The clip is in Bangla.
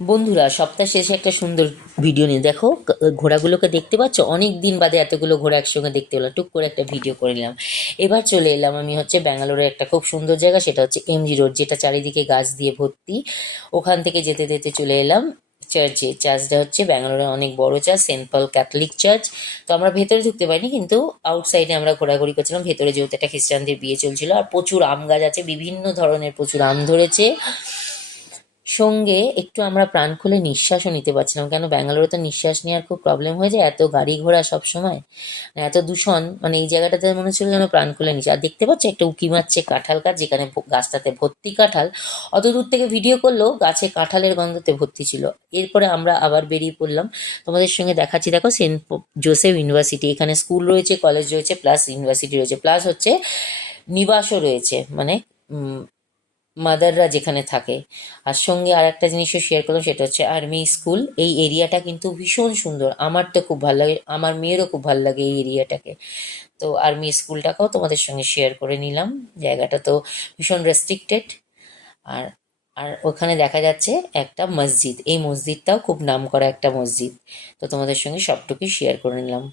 বন্ধুরা, সপ্তাহ শেষে একটা সুন্দর ভিডিও নিয়ে দেখো। ঘোড়াগুলোকে দেখতে পাচ্ছ? অনেক দিন বাদে এতগুলো ঘোড়া একসঙ্গে দেখতে পেলাম, টুক করে একটা ভিডিও করে নিলাম। এবার চলে এলাম আমি হচ্ছে ব্যাঙ্গালোরের একটা খুব সুন্দর জায়গা, সেটা হচ্ছে এমজি রোড, যেটা চারিদিকে গাছ দিয়ে ভর্তি। ওখান থেকে যেতে যেতে চলে এলাম চার্চে। চার্চটা হচ্ছে ব্যাঙ্গালোরের অনেক বড় চার্চ, সেন্ট পল ক্যাথলিক চার্চ। তো আমরা ভেতরে ঢুকতে পারিনি, কিন্তু আউটসাইডে আমরা ঘোরাঘুরি করছিলাম। ভেতরে যেহেতু একটা খ্রিস্টানদের বিয়ে চলছিল, আর প্রচুর আম গাছ আছে, বিভিন্ন ধরনের প্রচুর আম ধরেছে। সঙ্গে একটু আমরা প্রাণ খুলে নিঃশ্বাসও নিতে পারছিলাম, কেন ব্যাঙ্গালোরে তো নিঃশ্বাস নেওয়ার খুব প্রবলেম হয়ে যায়, এত গাড়ি ঘোড়া সব সময়, এত দূষণ। মানে এই জায়গাটাতে মনে হচ্ছিল যেন প্রাণ খুলে নিচ্ছে। আর দেখতে পাচ্ছ একটা উঁকি মারছে কাঁঠাল গাছ, যেখানে গাছটাতে ভর্তি কাঁঠাল। অত দূর থেকে ভিডিও করলেও গাছে কাঁঠালের গন্ধতে ভর্তি ছিল। এরপরে আমরা আবার বেরিয়ে পড়লাম। তোমাদের সঙ্গে দেখাচ্ছি, দেখো জোসেফ ইউনিভার্সিটি, এখানে স্কুল রয়েছে, কলেজ রয়েছে, প্লাস ইউনিভার্সিটি রয়েছে, প্লাস হচ্ছে নিবাসও রয়েছে, মানে মাদাররা যেখানে থাকে। আর সঙ্গে আর একটা জিনিসও শেয়ার করলাম, সেটা হচ্ছে আর্মি স্কুল। এই এরিয়াটা কিন্তু ভীষণ সুন্দর, আমার তো খুব ভালো লাগে, আমার মেয়েরও খুব ভালো লাগে এই এরিয়াটাকে। তো আর্মি স্কুলটাকেও তোমাদের সঙ্গে শেয়ার করে নিলাম। জায়গাটা তো ভীষণ রেস্ট্রিক্টেড। আর আর ওখানে দেখা যাচ্ছে একটা মসজিদ, এই মসজিদটাও খুব নামকরা একটা মসজিদ। তো তোমাদের সঙ্গে সবটুকুই শেয়ার করে নিলাম।